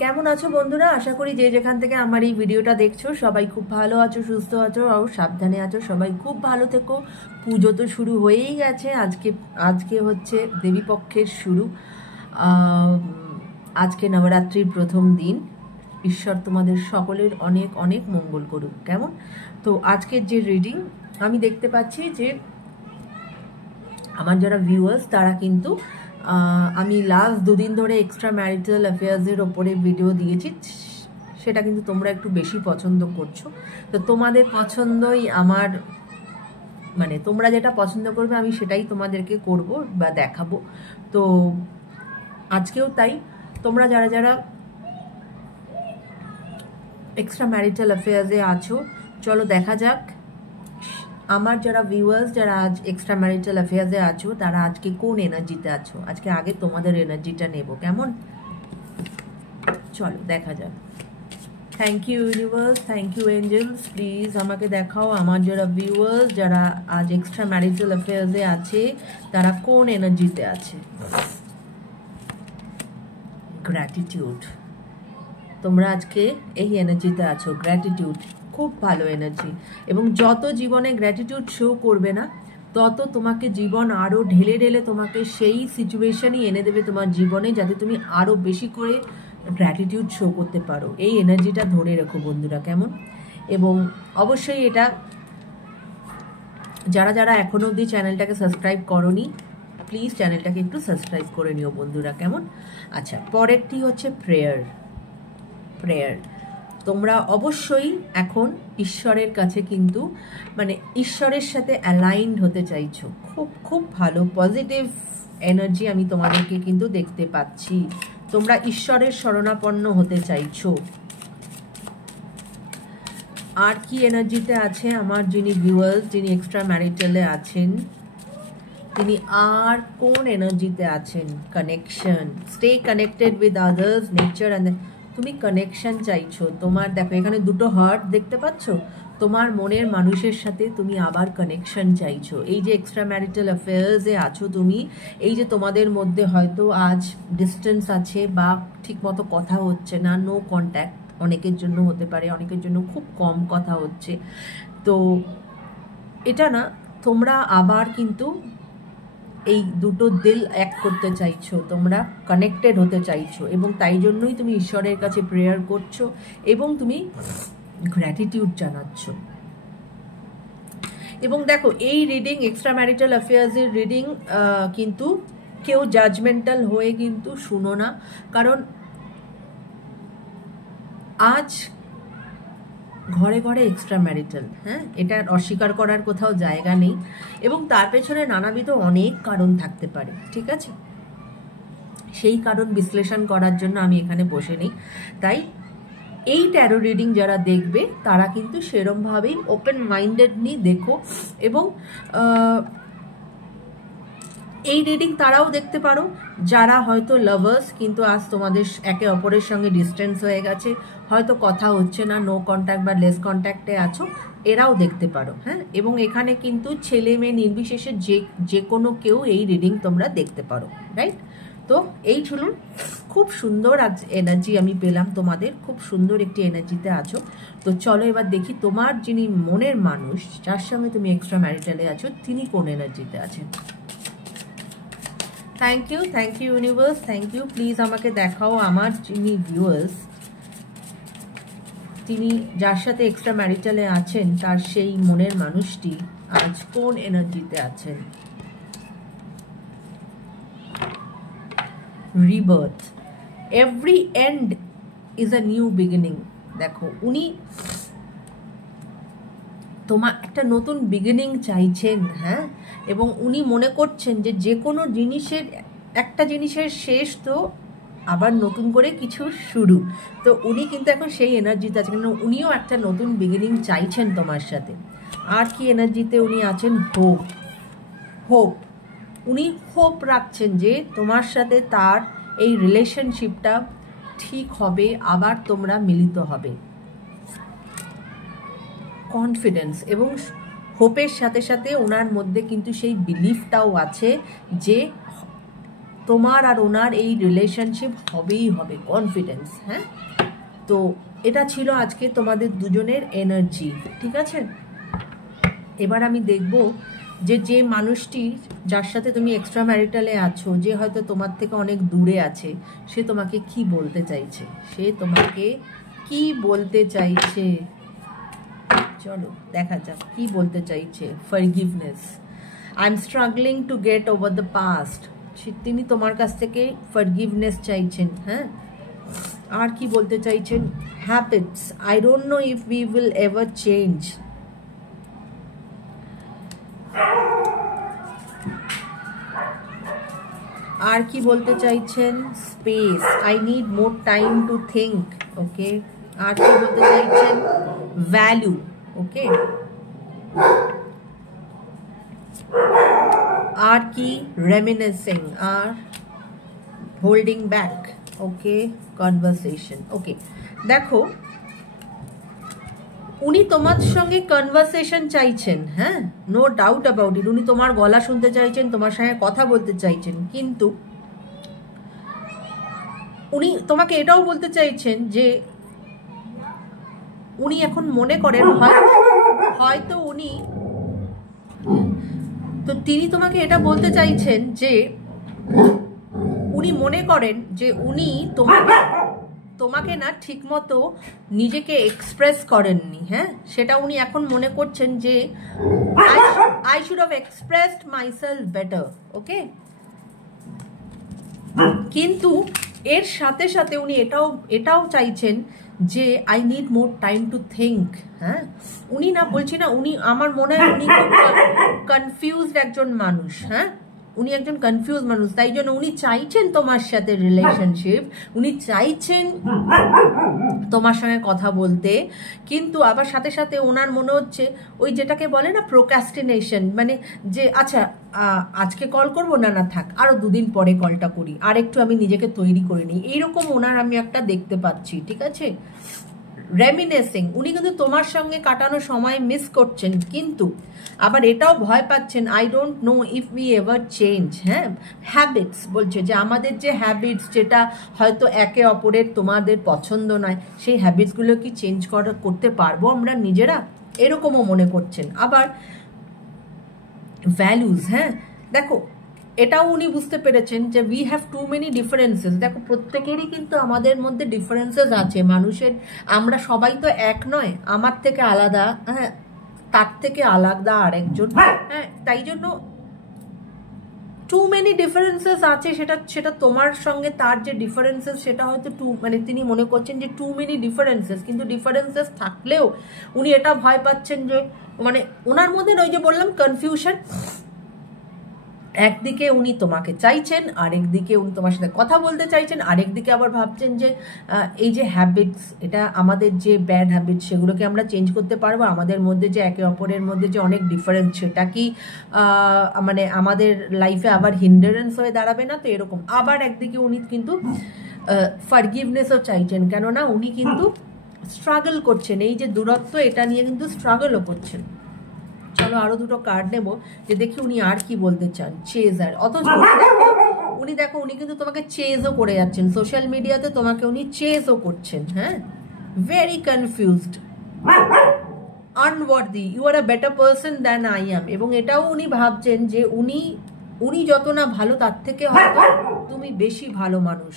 কেমন আছো বন্ধুরা? আশা করি যে যেখান থেকে আমার এই ভিডিওটা দেখছো সবাই খুব ভালো আছো, সুস্থ আছো আর সাবধানে আছো। সবাই খুব ভালো থেকো। পুজো তো শুরু হয়েই গেছে। আজকে হচ্ছে দেবীপক্ষের শুরু। আজকে নবরাত্রির প্রথম দিন। ঈশ্বর তোমাদের সকলের অনেক অনেক মঙ্গল করুক। কেমন? তো আজকের যে রিডিং আমি দেখতে পাচ্ছি যে আমার যারা ভিউয়ার্স তারা কিন্তু আমি লাস্ট দুদিন ধরে এক্সট্রা ম্যারিটাল অ্যাফেয়ার্সের ওপরে ভিডিও দিয়েছি, সেটা কিন্তু তোমরা একটু বেশি পছন্দ করছো। তো তোমাদের পছন্দই আমার, মানে তোমরা যেটা পছন্দ করবে আমি সেটাই তোমাদেরকে করব বা দেখাবো। তো আজকেও তাই। তোমরা যারা যারা এক্সট্রা ম্যারিটাল অ্যাফেয়ার্সে আছো, চলো দেখা যাক আমার যারা ভিউয়ার্স যারা আজ এক্সট্রা ম্যারিটাল অ্যাফেয়ার্সে আছো তারা আজকে কোন এনার্জিতে আছো। আজকে আগে তোমাদের এনার্জিটা নেব, কেমন? চলো দেখা যাক। Thank you universe, thank you angels. Please আমাকে দেখাও আমার যারা ভিউয়ার্স যারা আজ এক্সট্রা ম্যারিটাল অ্যাফেয়ার্সে আছে তারা কোন এনার্জিতে আছে। গ্র্যাটিটিউড। তোমরা আজকে এই এনার্জিতে আছো, গ্র্যাটিটিউড। খুব ভালো এনার্জি। এবং যত জীবনে গ্র্যাটিটিউড শো করবে না তত তোমাকে জীবন আরও ঢেলে ঢেলে তোমাকে সেই সিচুয়েশনই এনে দেবে তোমার জীবনে, যাতে তুমি আরও বেশি করে গ্র্যাটিটিউড শো করতে পারো। এই এনার্জিটা ধরে রেখো বন্ধুরা, কেমন? এবং অবশ্যই এটা যারা যারা এখনো অবধি চ্যানেলটাকে সাবস্ক্রাইব করোনি, প্লিজ চ্যানেলটাকে একটু সাবস্ক্রাইব করে নিও বন্ধুরা, কেমন? আচ্ছা, পরেরটি হচ্ছে প্রেয়ার। তোমরা অবশ্যই এখন ঈশ্বরের কাছে কিন্তু মানে ঈশ্বরের সাথে অ্যালাইনড হতে চাইছো। খুব খুব ভালো পজিটিভ এনার্জি আমি তোমাদেরকে কিন্তু দেখতে পাচ্ছি। তোমরা ঈশ্বরের শরণাপন্ন হতে চাইছো। আর কি এনার্জিতে আছে আমার যিনি ভিউয়ার্স, যিনি এক্সট্রা ম্যারিটালে আছেন, তিনি আর কোন এনার্জিতে আছেন? Connection. Stay connected with others, nature and তুমি কানেকশন চাইছো। তোমার দেখো এখানে দুটো হার্ট দেখতে পাচ্ছ। তোমার মনের মানুষের সাথে তুমি আবার কানেকশন চাইছো। এই যে এক্সট্রা ম্যারিটাল অ্যাফেয়ার্সে আছো তুমি, এই যে তোমাদের মধ্যে হয়তো আজ ডিস্টেন্স আছে বা ঠিকমতো কথা হচ্ছে না, নো কন্ট্যাক্ট অনেকের জন্য হতে পারে, অনেকের জন্য খুব কম কথা হচ্ছে। তো এটা না, তোমরা আবার কিন্তু এই দুটো দিল এক করতে চাইছো, তোমরা কানেক্টেড হতে চাইছো এবং তাই জন্যই তুমি ঈশ্বরের কাছে প্রেয়ার করছো এবং তুমি গ্র্যাটিটিউড জানাচ্ছ। এবং দেখো এই রিডিং এক্সট্রা ম্যারিটাল অ্যাফেয়ার্সের রিডিং কিন্তু কেউ জাজমেন্টাল হয়ে কিন্তু শুনো না, কারণ আজ ঘরে ঘরে এক্সট্রা ম্যারিটাল, হ্যাঁ, এটা অস্বীকার করার কোথাও জায়গা নেই এবং তার পেছনে নানাবিধ অনেক কারণ থাকতে পারে, ঠিক আছে? সেই কারণ বিশ্লেষণ করার জন্য আমি এখানে বসে নেই। তাই এই ট্যারো রিডিং যারা দেখবে তারা কিন্তু সেরমভাবেই ওপেন মাইন্ডেডলি দেখো এবং এই রিডিং তারাও দেখতে পারো যারা হয়তো লাভার্স কিন্তু আজ তোমাদের একে অপরের সঙ্গে ডিস্টেন্স হয়ে গেছে, হয়তো কথা হচ্ছে না, নো কন্ট্যাক্ট বা লেস কন্ট্যাক্টে আছো, এরাও দেখতে পারো, হ্যাঁ। এবং এখানে কিন্তু ছেলে মেয়ে নির্বিশেষে যে কোনো কেউ এই রিডিং তোমরা দেখতে পারো, রাইট? তো এই ছিল খুব সুন্দর আজ এনার্জি আমি পেলাম তোমাদের, খুব সুন্দর একটি এনার্জিতে আছো। তো চলো এবার দেখি তোমার যিনি মনের মানুষ, যার সঙ্গে তুমি এক্সট্রা ম্যারিটালে আছো, তিনি কোন এনার্জিতে আছেন। Thank you universe, thank you. Please আমাকে দেখাও আমার যিনি ভিউয়ার্স, তিনি যার সাথে এক্সট্রা ম্যারিটালে আছেন তার সেই মনের মানুষটি আজ কোন এনার্জিতে আছেন। Rebirth. Every end is a new beginning. দেখো উনি তোমার একটা নতুন বিগিনিং চাইছেন, হ্যাঁ, এবং উনি মনে করছেন যে কোনো জিনিসের একটা জিনিসের শেষ তো আবার নতুন করে কিছু শুরু। তো উনি কিন্তু এখন সেই এনার্জিতে আছেন, কারণ উনিও একটা নতুন বিগিনিং চাইছেন তোমার সাথে। আর কি এনার্জিতে উনি আছেন? হোপ। উনি হোপ রাখছেন যে তোমার সাথে তার এই রিলেশনশিপটা ঠিক হবে, আবার তোমরা মিলিত হবে। কনফিডেন্স এবং হোপের সাথে সাথে ওনার মধ্যে কিন্তু সেই বিলিফটাও আছে যে তোমার আর ওনার এই রিলেশনশিপ হবেই হবে, কনফিডেন্স। হ্যাঁ, তো এটা ছিল আজকে তোমাদের দুজনের এনার্জি, ঠিক আছে? এবার আমি দেখব যে যে মানুষটি যার সাথে তুমি এক্সট্রা ম্যারিটালে আছো, যে হয়তো তোমার থেকে অনেক দূরে আছে, সে তোমাকে কি বলতে চাইছে, সে তোমাকে কি বলতে চাইছে। চলো দেখা যাক কি বলতে চাইছে। Forgiveness, I am struggling to get over the past. তিনি তোমার কাছ থেকে ফরগিভনেস চাইছেন। হ্যাঁ, আর কি বলতে চাইছেন? Habits, I don't know if we will ever change. আর কি বলতে চাইছেন? Space, I need more time to think. Okay, আর কি বলতে চাইছেন? ভ্যালু। ওকে, আর কি? রেমিনেসিং, আর holding back. Okay, conversation. Okay, দেখো উনি তোমার সঙ্গে কনভারসেশন চাইছেন। হ্যাঁ, নো ডাউট অ্যাবাউট ইট। উনি তোমার গলা শুনতে চাইছেন, তোমার সঙ্গে কথা বলতে চাইছেন, কিন্তু উনি তোমাকে এটাও বলতে চাইছেন যে উনি এখন মনে করেন হয়তো উনি, তো তিনি তোমাকে এটা বলতে চাইছেন যে উনি মনে করেন যে উনি তোমাকে না ঠিক মতো নিজেকে এক্সপ্রেস করেননি। হ্যাঁ, সেটা উনি এখন মনে করছেন যে I should have expressed myself better. Okay, কিন্তু এর সাথে সাথে উনি এটাও চাইছেন যে I need more time to think. হ্যাঁ, উনি না, বলছি না, উনি, আমার মনে হয় উনি কনফিউজড একজন মানুষ। হ্যাঁ, উনি একজন কনফিউজ মানুষ, তাই জন্য উনি চাইছেন তোমার সাথে রিলেশনশিপ, উনি চাইছেন তোমার সঙ্গে কথা বলতে, কিন্তু আবার সাথে সাথে ওনার মনে হচ্ছে ওই যেটাকে বলে না প্রোক্রাস্টিনেশন, মানে যে আচ্ছা আজকে কল করবো, না না থাক আরো দুদিন পরে কলটা করি, আর একটু আমি নিজেকে তৈরি করে নিই, এইরকম ওনার আমি একটা দেখতে পাচ্ছি। ঠিক আছে, রেমিনেসিং, উনি কিন্তু তোমার সঙ্গে কাটানো সময় মিস করছেন, কিন্তু আবার এটাও ভয় পাচ্ছেন I don't know if we ever change. হ্যাঁ, হ্যাবিটস বলছে যে আমাদের যে হ্যাবিটস, যেটা হয়তো একে অপরের তোমাদের পছন্দ নয়, সেই হ্যাবিটসগুলো কি চেঞ্জ করতে পারবো আমরা নিজেরা, এরকমও মনে করছেন। আবার ভ্যালুস, হ্যাঁ দেখো এটাও উনি বুঝতে পেরেছেন যে we have to many differences. দেখো প্রত্যেকেরই কিন্তু আমাদের মধ্যে ডিফারেন্সেস আছে, মানুষের, আমরা সবাই তো এক নয়, আমার থেকে আলাদা, হ্যাঁ তার থেকে আলাদা আরেকজন। হ্যাঁ, তাই জন্য টু মেনি ডিফারেন্সেস আছে, সেটা তোমার সঙ্গে তার যে ডিফারেন্সেস সেটা হয়তো মানে তিনি মনে করছেন যে টু মেনি ডিফারেন্সেস, কিন্তু ডিফারেন্সেস থাকলেও উনি এটা ভয় পাচ্ছেন যে, মানে ওনার মধ্যে ওই যে বললাম কনফিউশন, একদিকে উনি তোমাকে চাইছেন, আরেকদিকে উনি তোমার সাথে কথা বলতে চাইছেন, আরেকদিকে আবার ভাবছেন যে এই যে হ্যাবিটস, এটা আমাদের যে ব্যাড হ্যাবিটস সেগুলোকে আমরা চেঞ্জ করতে পারবো, আমাদের মধ্যে যে একে অপরের মধ্যে যে অনেক ডিফারেন্স, সেটা কি মানে আমাদের লাইফে আবার হিন্ডারেন্স হয়ে দাঁড়াবে না, তো এরকম। আবার একদিকে উনি কিন্তু ফরগিভনেসও চাইছেন, কেননা উনি কিন্তু স্ট্রাগল করছেন, এই যে দূরত্ব এটা নিয়ে কিন্তু স্ট্রাগলও করছেন। চলো আরো দুটো কার্ড নেবো যে দেখি উনি আর কি বলতে চান। চেজার, অথচ উনি দেখো উনি কিন্তু তোমাকে চেজও করে যাচ্ছেন, সোশ্যাল মিডিয়াতে তোমাকে উনি চেজও করছেন। হ্যাঁ, very confused, unworthy, you are a better person than I am, এবং এটাও উনি ভাবছেন যে উনি যত না ভালো তার থেকে হয়তো তুমি বেশি ভালো মানুষ।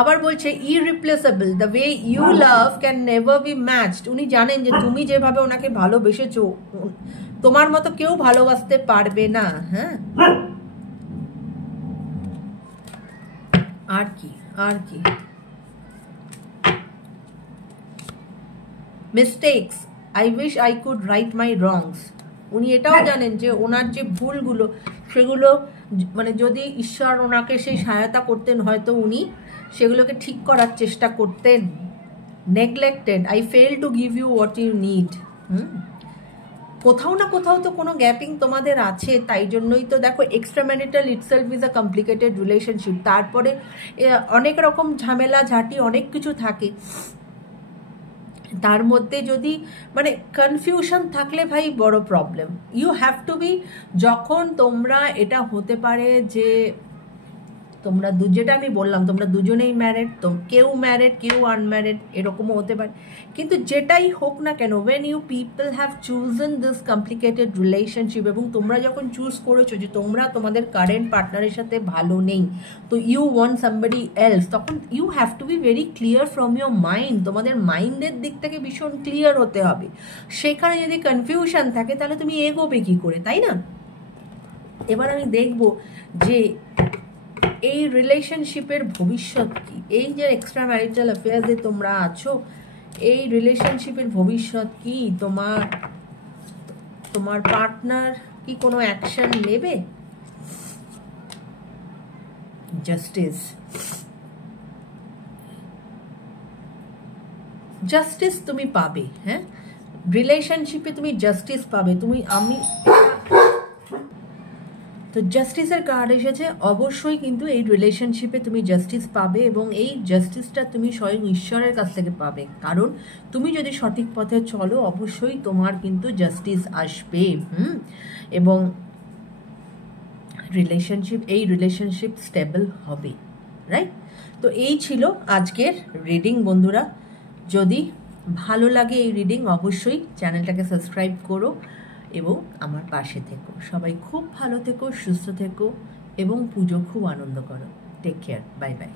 আবার বলছে irreplaceable, the way you love can never be matched. উনি জানেন যে তুমি যেভাবে ওনাকে ভালোবেসেছো তোমার মতো কেউ ভালোবাসতে পারবে না। হ্যাঁ, আর কি আর কি? Mistakes, I wish I could right my wrongs. উনি এটাও জানেন যে ওনার যে ভুলগুলো সেগুলো, মানে যদি ঈশ্বর ওনাকে সেই সহায়তা করতেন হয়তো উনি সেগুলোকে ঠিক করার চেষ্টা করতেন। Neglected, I fail to give you what you need. কোথাও না কোথাও তো কোনো গ্যাপিং তোমাদের আছে, তাই জন্যই তো দেখো extramarital itself is a complicated relationship, তারপরে অনেক রকম ঝামেলা ঝাঁটি অনেক কিছু থাকে, তার মধ্যে যদি মানে কনফিউশন থাকলে ভাই বড় problem. You have to be, যখন তোমরা এটা হতে পারে যে তোমরা যেটা আমি বললাম তোমরা দুজনেই ম্যারিড, তো কেউ ম্যারিড কেউ আনম্যারিড এরকমও হতে পারে, কিন্তু যেটাই হোক না কেন when you people have chosen this complicated relationship, এবং তোমরা যখন চুজ করেছো যে তোমরা তোমাদের কারেন্ট পার্টনারের সাথে ভালো নেই, তো ইউ ওয়ান্ট সামবডি এলস, তখন you have to be very clear from your mind. তোমাদের মাইন্ডের দিক থেকে ভীষণ ক্লিয়ার হতে হবে। সেখানে যদি কনফিউশন থাকে তাহলে তুমি এগোবে কি করে, তাই না? এবার আমি দেখব যে এই রিলেশনশিপের ভবিষ্যৎ কি, এই যে এক্সট্রা ম্যারিটাল অ্যাফেয়ার্সে তোমরা আছো, এই রিলেশনশিপের ভবিষ্যৎ কি? তোমার পার্টনার কি কোনো অ্যাকশন নেবে? জাস্টিস, জাস্টিস তুমি পাবে। হ্যাঁ, রিলেশনশিপে তুমি জাস্টিস পাবে। তো জাস্টিসের কার্ড এসেছে, অবশ্যই কিন্তু এই রিলেশনশিপে তুমি জাস্টিস পাবে, এবং এই জাস্টিসটা তুমি স্বয়ং ঈশ্বরের কাছ থেকে পাবে। কারণ তুমি যদি সঠিক পথে চলো অবশ্যই তোমার কিন্তু জাস্টিস আসবে। এবং এই রিলেশনশিপ স্টেবল হবে, রাইট? তো এই ছিল আজকের রিডিং বন্ধুরা। যদি ভালো লাগে এই রিডিং অবশ্যই চ্যানেলটাকে সাবস্ক্রাইব করো এবং আমার পাশে থেকো। সবাই খুব ভালো থেকো, সুস্থ থেকো এবং পুজো খুব আনন্দ করো। Take care, bye by.